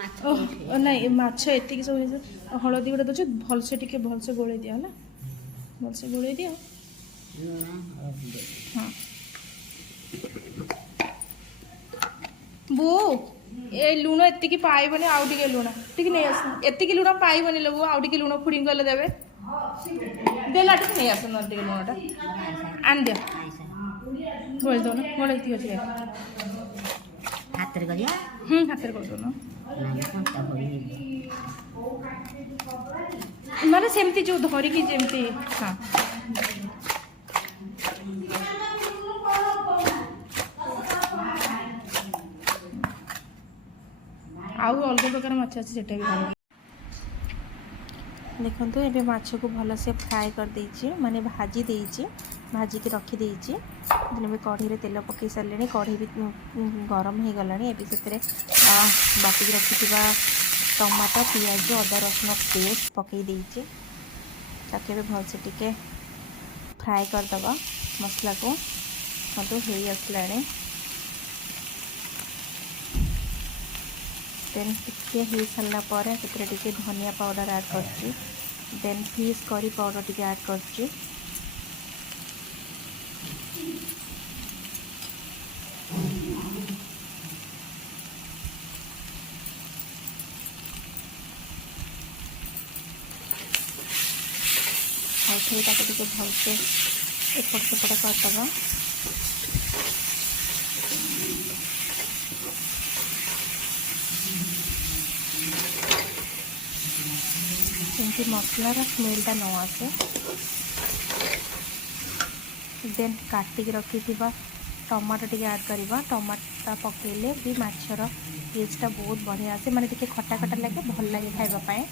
ନାଇଁ ମାଛ ଏତିକି ସବୁ ହେଇଯିବ। ହଳଦୀ ଗୋଟେ ଦେଉଛୁ ଭଲସେ ଟିକେ ଭଲସେ ଗୋଳେଇ ଦିଅ ହେଲା, ଭଲସେ ଗୋଳେଇ ଦିଅ। ହଁ ବୋଉ ଏ ଲୁଣ ଏତିକି ପାଇବନି, ଆଉ ଟିକେ ଲୁଣ ଟିକେ ନେଇ ଆସ। ଏତିକି ଲୁଣ ପାଇବନି ଲୋ ବୋଉ, ଆଉ ଟିକେ ଲୁଣ ଖୁଡିଙ୍ଗ ଗଲେ ଦେବେ। ଦେଲା ଟିକେ ନେଇ ଆସ ଟିକେ ଲୁଣଟା ଆଣିଦିଅ। ଗୋଳେଇ ଦେଉନ, ଗୋଳେଇ ଠିକ ଅଛି। ହାତରେ କରିବା। ହାତରେ କରିଦେଉନ। ମାନେ ସେମିତି ଯୋଉ ଧରିକି ଯେମିତି। ହଁ ଆଉ ଅଲଗା ପ୍ରକାର ମାଛ ଅଛି ସେଟା ବି ଭଲ। ଦେଖନ୍ତୁ ଏବେ ମାଛକୁ ଭଲସେ ଫ୍ରାଏ କରିଦେଇଛି, ମାନେ ଭାଜି ଦେଇଛି, ଭାଜିକି ରଖିଦେଇଛି। ଏବେ କଢ଼େଇରେ ତେଲ ପକାଇ ସାରିଲେଣି, କଢ଼େଇ ବି ଗରମ ହେଇଗଲାଣି। ଏବେ ସେଥିରେ ବାଟିକି ରଖିଥିବା ଟମାଟୋ, ପିଆଜ, ଅଦା ରସୁଣ ପେଷ୍ଟ ପକାଇ ଦେଇଛି। ତାକୁ ଏବେ ଭଲସେ ଟିକେ ଫ୍ରାଏ କରିଦେବା ମସଲାକୁ। ମତେ ହେଇ ଆସିଲାଣି। ଦେନ୍ ଟିକେ ହେଇ ସାରିଲା ପରେ ସେଥିରେ ଟିକେ ଧନିଆ ପାଉଡ଼ର ଆଡ଼୍ କରୁଛି। ଦେନ୍ ଫିସ୍ କରି ପାଉଡ଼ର ଟିକେ ଆଡ଼୍ କରୁଛି। ଆଉଥରେ ତାକୁ ଟିକେ ଭଲସେ ଏପଟ ସେପଟ କରିଦେବା। ଯେମିତି ମସଲାର ସ୍ମେଲ୍ଟା ନ ଆସେ। ଦେନ୍ କାଟିକି ରଖିଥିବା ଟମାଟୋ ଟିକେ ଆଡ଼୍ କରିବା। ଟମାଟୋ ପକାଇଲେ ବି ମାଛର ଟେଷ୍ଟଟା ବହୁତ ବଢ଼ିଆ ଆସେ, ମାନେ ଟିକେ ଖଟା ଖଟା ଲାଗେ, ଭଲ ଲାଗେ ଖାଇବା ପାଇଁ।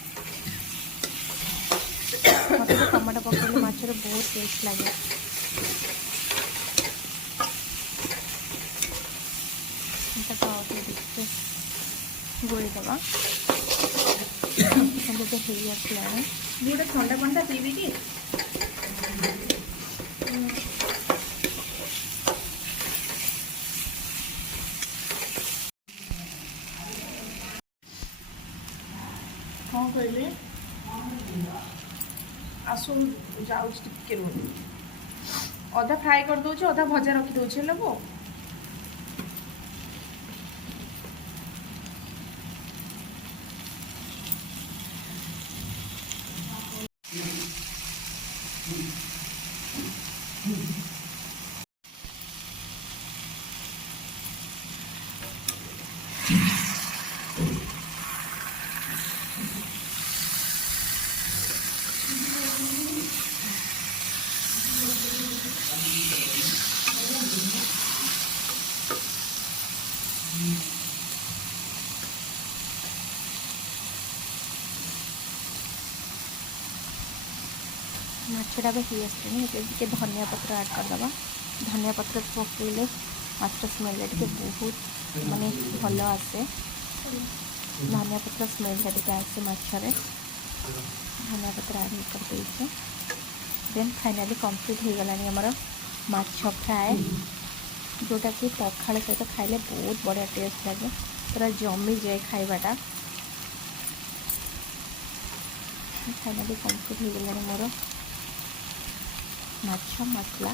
ମୋତେ ତ ଟମାଟୋ ପକାଇଲେ ମାଛରେ ବହୁତ ଟେଷ୍ଟ ଲାଗେ। ତାକୁ ଆଉ ଟିକେ ଗୋଳେଇ ଦେବା। ଏବେ ହେଇ ଆସିଲାଣି। ଗୋଟେ ଥଣ୍ଡା ପାଣିଟା ପିଇବି କି? କ'ଣ କହିଲେ? ଆସୁ ଯାଉଛି ଟିକେ ରୁହ। ଅଧା ଫ୍ରାଏ କରିଦେଉଛି, ଅଧା ଭଜା ରଖିଦେଉଛି ହେଲା ବୋଉ। ମାଛଟା ବି ହେଇ ଆସିଲାଣି। ଏବେ ଟିକେ ଧନିଆ ପତ୍ର ଆଡ଼୍ କରିଦେବା। ଧନିଆ ପତ୍ର ପକାଇଲେ ମାଛର ସ୍ମେଲ୍ଟା ଟିକେ ବହୁତ ମାନେ ଭଲ ଆସେ। ଧନିଆ ପତ୍ର ସ୍ମେଲ୍ଟା ଟିକେ ଆସେ ମାଛରେ। ଧନିଆ ପତ୍ର ଆଡ଼୍ କରିଦେଇଛି। ଦେନ୍ ଫାଇନାଲି କମ୍ପ୍ଲିଟ୍ ହେଇଗଲାଣି ଆମର ମାଛ ଫ୍ରାଏ, ଯେଉଁଟାକି ପଖାଳ ସହିତ ଖାଇଲେ ବହୁତ ବଢ଼ିଆ ଟେଷ୍ଟ ଲାଗେ, ପୁରା ଜମିଯାଏ ଖାଇବାଟା। ଫାଇନାଲି କମ୍ପ୍ଲିଟ୍ ହେଇଗଲାଣି ମୋର ମାଛ ମସଲା।